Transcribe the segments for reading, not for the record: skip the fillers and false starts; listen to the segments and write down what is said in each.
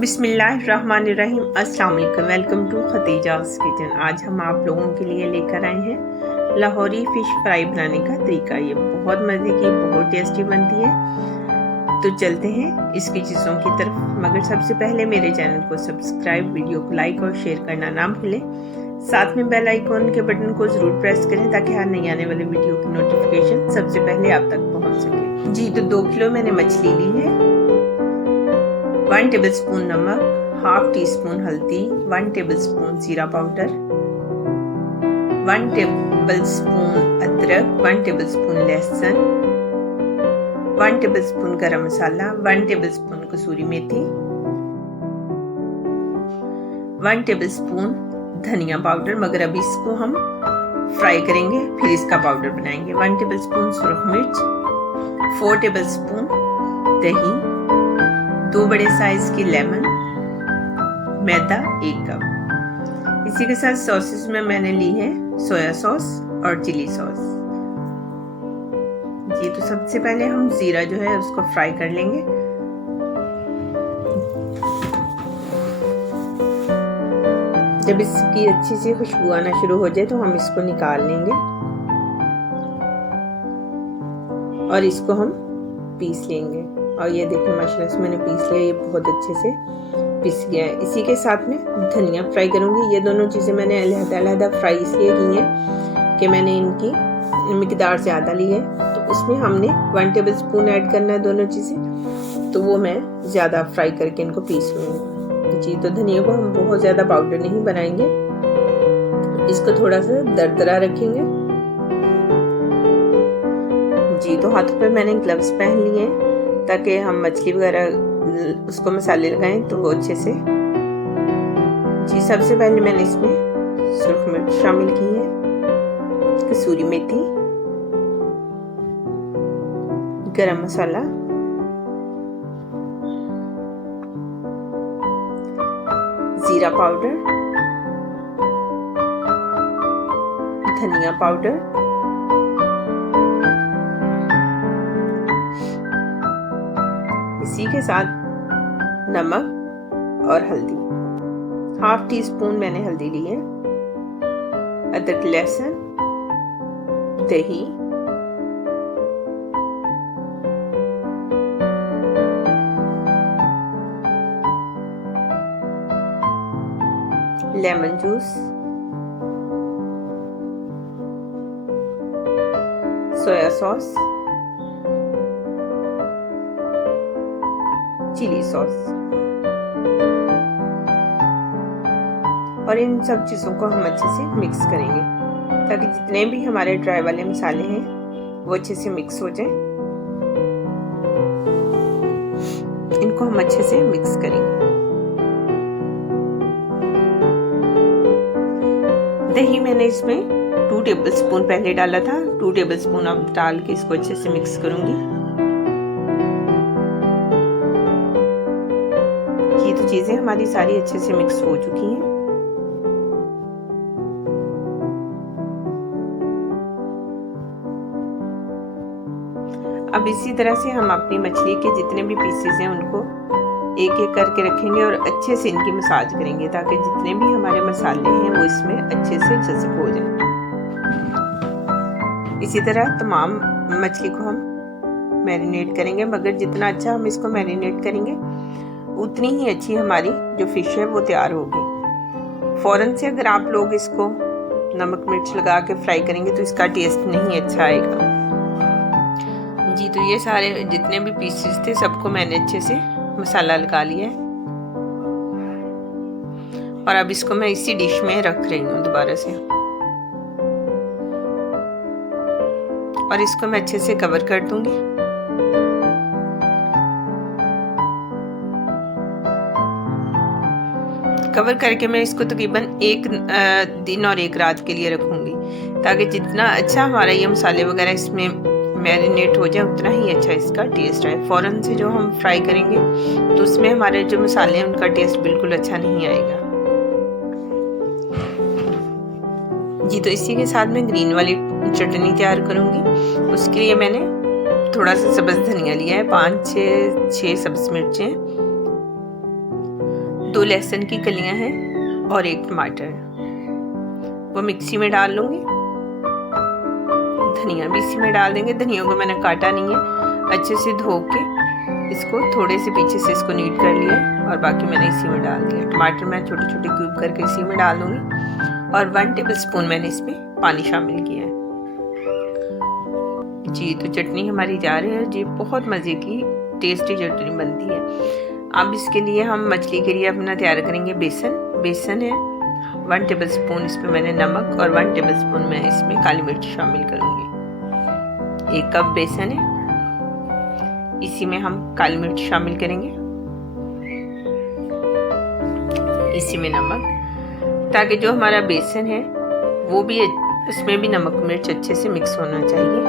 बिस्मिल्लाहिर्रहमानिर्रहीम। अस्सलाम वालेकुम। Welcome to Khatija's kitchen. आज हम आप लोगों के लिए लेकर आए हैं लाहौरी फ़िश फ्राई बनाने का तरीका। ये बहुत मज़े की, बहुत टेस्टी बनती है। तो चलते हैं इसकी चीज़ों की तरफ, मगर सबसे पहले मेरे चैनल को सब्सक्राइब, वीडियो को लाइक और शेयर करना ना भूलें। साथ में बेल आइकॉन के बटन को ज़रूर प्रेस करें ताकि हर नई आने वाले वीडियो की नोटिफिकेशन सबसे पहले आप तक पहुँच सके। जी, तो 2 किलो मैंने मछली ली है। 1 टेबलस्पून नमक, हाफ टी स्पून हल्दी, 1 टेबलस्पून जीरा पाउडर, 1 टेबलस्पून अदरक, 1 टेबलस्पून लहसुन, 1 टेबलस्पून गरम मसाला, 1 टेबलस्पून कसूरी मेथी, 1 टेबलस्पून धनिया पाउडर, मगर अभी इसको हम फ्राई करेंगे फिर इसका पाउडर बनाएंगे। 1 टेबलस्पून सुरख मिर्च, 4 टेबलस्पून दही, 2 बड़े साइज की लेमन, मैदा 1 कप। इसी के साथ सॉसेस में मैंने ली है सोया सॉस और चिली सॉस। ये तो सबसे पहले हम जीरा जो है उसको फ्राई कर लेंगे। जब इसकी अच्छी सी खुशबू आना शुरू हो जाए तो हम इसको निकाल लेंगे और इसको हम पीस लेंगे। और ये देखिए माशाल्लाह से मैंने पीस लिया, ये बहुत अच्छे से पिस गया है। इसी के साथ में धनिया फ्राई करूंगी। ये दोनों चीज़ें मैंने अलग-अलग फ्राई इसलिए की हैं कि मैंने इनकी मिकदार ज़्यादा ली है, तो उसमें हमने 1 टेबलस्पून ऐड करना है दोनों चीज़ें, तो वो मैं ज़्यादा फ्राई करके इनको पीस लूँगी। जी, तो धनिया को हम बहुत ज़्यादा पाउडर नहीं बनाएंगे, इसको थोड़ा सा दरदरा रखेंगे। जी, तो हाथों पे मैंने ग्लव्स पहन लिए हैं ताकि हम मछली वगैरह उसको मसाले लगाएं तो वो अच्छे से। जी, सबसे पहले मैंने इसमें सुरख मिर्च शामिल की है, कसूरी मेथी, गरम मसाला, जीरा पाउडर, धनिया पाउडर, इसी के साथ नमक और हल्दी, हाफ टी स्पून मैंने हल्दी ली है, अदरक लहसुन, दही, lemon juice, soya sauce, chilli sauce, और इन सब चीज़ों को हम अच्छे से मिक्स करेंगे ताकि जितने भी हमारे ड्राई वाले मसाले हैं वो अच्छे से मिक्स हो जाएं। इनको हम अच्छे से मिक्स करेंगे। दही मैंने इसमें 2 टेबलस्पून पहले डाला था, 2 टेबलस्पून अब डाल के इसको अच्छे से मिक्स करूंगी। ये तो चीजें हमारी सारी अच्छे से मिक्स हो चुकी हैं। अब इसी तरह से हम अपनी मछली के जितने भी पीसेस हैं उनको एक एक करके रखेंगे और अच्छे से इनकी मसाज करेंगे ताकि जितने भी हमारे मसाले हैं वो इसमें अच्छे से जज़ब हो जाए। इसी तरह तमाम मछली को हम मैरिनेट करेंगे, मगर जितना अच्छा हम इसको मैरिनेट करेंगे उतनी ही अच्छी हमारी जो फ़िश है वो तैयार होगी। फ़ौरन से अगर आप लोग इसको नमक मिर्च लगा के फ्राई करेंगे तो इसका टेस्ट नहीं अच्छा आएगा। जी, तो ये सारे जितने भी पीसेस थे सबको मैंने अच्छे से मसाला लगा लिया है और अब इसको मैं इसी डिश में रख रही हूँ दोबारा से, और इसको मैं अच्छे से कवर कर दूंगी। कवर करके मैं इसको तकरीबन 1 दिन और 1 रात के लिए रखूंगी ताकि जितना अच्छा हमारा ये मसाले वगैरह इसमें मैरिनेट हो जाए उतना ही अच्छा इसका टेस्ट आए। फ़ौरन से जो हम फ्राई करेंगे तो उसमें हमारे जो मसाले हैं उनका टेस्ट बिल्कुल अच्छा नहीं आएगा। जी, तो इसी के साथ मैं ग्रीन वाली चटनी तैयार करूंगी। उसके लिए मैंने थोड़ा सा सब्ज़ धनिया लिया है, 5-6 सब्ज़ मिर्चें, 2 लहसुन की कलियां हैं और 1 टमाटर, वो मिक्सी में डाल लूँगी। धनिया भी इसी में डाल देंगे। धनिया को मैंने काटा नहीं है, अच्छे से धो के इसको थोड़े से पीछे से इसको नीट कर लिया है और बाकी मैंने इसी में डाल दिया। टमाटर मैं छोटे छोटे क्यूब करके इसी में डाल दूँगी और 1 टेबलस्पून मैंने इसमें पानी शामिल किया है। जी तो चटनी हमारी जा रही है जी, बहुत मज़े की टेस्टी चटनी बनती है। अब इसके लिए हम मछली के लिए अपना तैयार करेंगे बेसन है 1 टेबलस्पून, इसमें मैंने नमक और 1 टेबलस्पून मैं इसमें काली मिर्च शामिल करूँगी। 1 कप बेसन है, इसी में हम काली मिर्च शामिल करेंगे, इसी में नमक, ताकि जो हमारा बेसन है वो भी उसमें भी नमक मिर्च अच्छे से मिक्स होना चाहिए,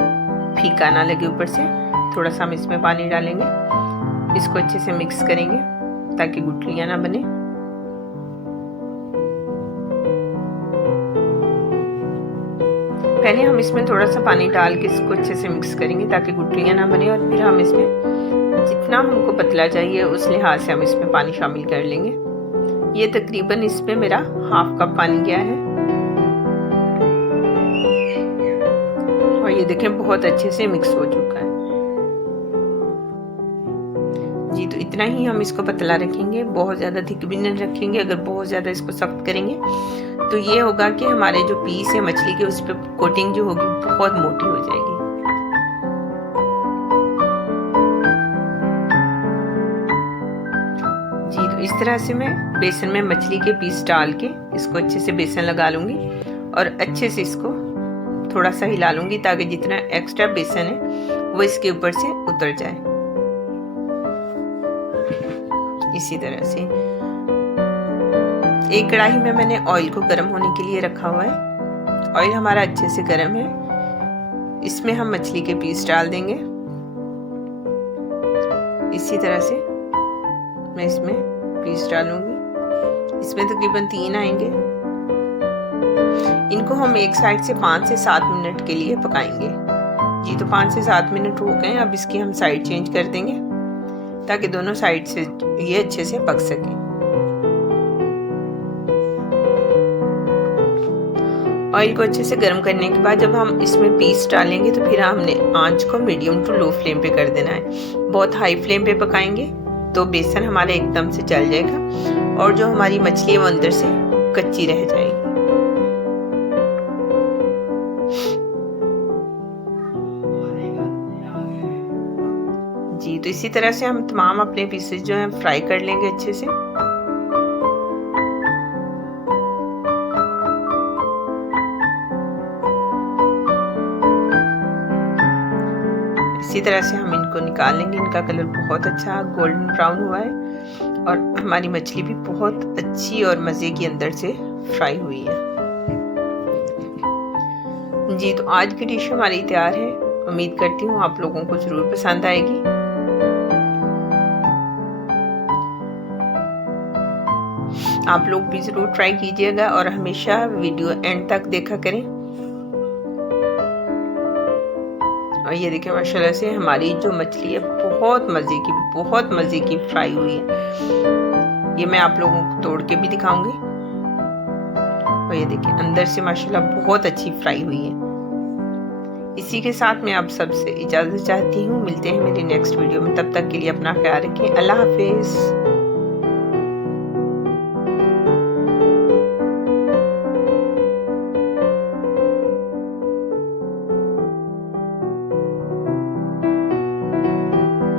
फीका ना लगे ऊपर से। थोड़ा सा हम इसमें पानी डालेंगे, इसको अच्छे से मिक्स करेंगे ताकि गुठलियां ना बने। पहले हम इसमें थोड़ा सा पानी डाल के इसको अच्छे से मिक्स करेंगे ताकि गुठलियां ना बने, और फिर हम इसमें जितना हमको पतला चाहिए उस लिहाज से हम इसमें पानी शामिल कर लेंगे। ये तकरीबन इसमें मेरा 1/2 कप पानी गया है और ये देखें बहुत अच्छे से मिक्स हो चुका है जी। तो इतना ही हम इसको पतला रखेंगे, बहुत ज़्यादा थिक भी नहीं रखेंगे। अगर बहुत ज़्यादा इसको सख्त करेंगे तो ये होगा कि हमारे जो पीस है मछली के उस पर कोटिंग जो होगी बहुत मोटी हो जाएगी। जी तो इस तरह से मैं बेसन में मछली के पीस डाल के इसको अच्छे से बेसन लगा लूँगी और अच्छे से इसको थोड़ा सा हिला लूँगी ताकि जितना एक्स्ट्रा बेसन है वो इसके ऊपर से उतर जाए। इसी तरह से एक कढ़ाई में मैंने ऑयल को गर्म होने के लिए रखा हुआ है। ऑयल हमारा अच्छे से गर्म है, इसमें हम मछली के पीस डाल देंगे। इसी तरह से मैं इसमें पीस डालूंगी, इसमें तकरीबन 3 आएंगे। इनको हम एक साइड से 5 से 7 मिनट के लिए पकाएंगे जी। तो 5 से 7 मिनट हो गए, अब इसकी हम साइड चेंज कर देंगे ताकि दोनों साइड से ये अच्छे से पक सके। ऑयल को अच्छे से गर्म करने के बाद जब हम इसमें पीस डालेंगे तो फिर हमने आंच को मीडियम टू लो फ्लेम पे कर देना है। बहुत हाई फ्लेम पे पकाएंगे तो बेसन हमारे एकदम से जल जाएगा और जो हमारी मछली है वो अंदर से कच्ची रह जाएगी जी। तो इसी तरह से हम तमाम अपने पीसेस जो हैं फ्राई कर लेंगे अच्छे से। इसी तरह से हम इनको निकाल लेंगे। इनका कलर बहुत अच्छा गोल्डन ब्राउन हुआ है और हमारी मछली भी बहुत अच्छी और मज़े की अंदर से फ्राई हुई है जी। तो आज की डिश हमारी तैयार है, उम्मीद करती हूँ आप लोगों को ज़रूर पसंद आएगी। आप लोग भी ज़रूर ट्राई कीजिएगा और हमेशा वीडियो एंड तक देखा करें। और ये देखिए माशाल्लाह से हमारी जो मछली है बहुत मज़े की फ्राई हुई है। ये मैं आप लोगों को तोड़ के भी दिखाऊंगी। और ये देखिए अंदर से माशाल्लाह बहुत अच्छी फ्राई हुई है। इसी के साथ मैं आप सबसे इजाज़त चाहती हूँ। मिलते हैं मेरी नेक्स्ट वीडियो में, तब तक के लिए अपना ख्याल रखें। अल्लाह हाफिज़।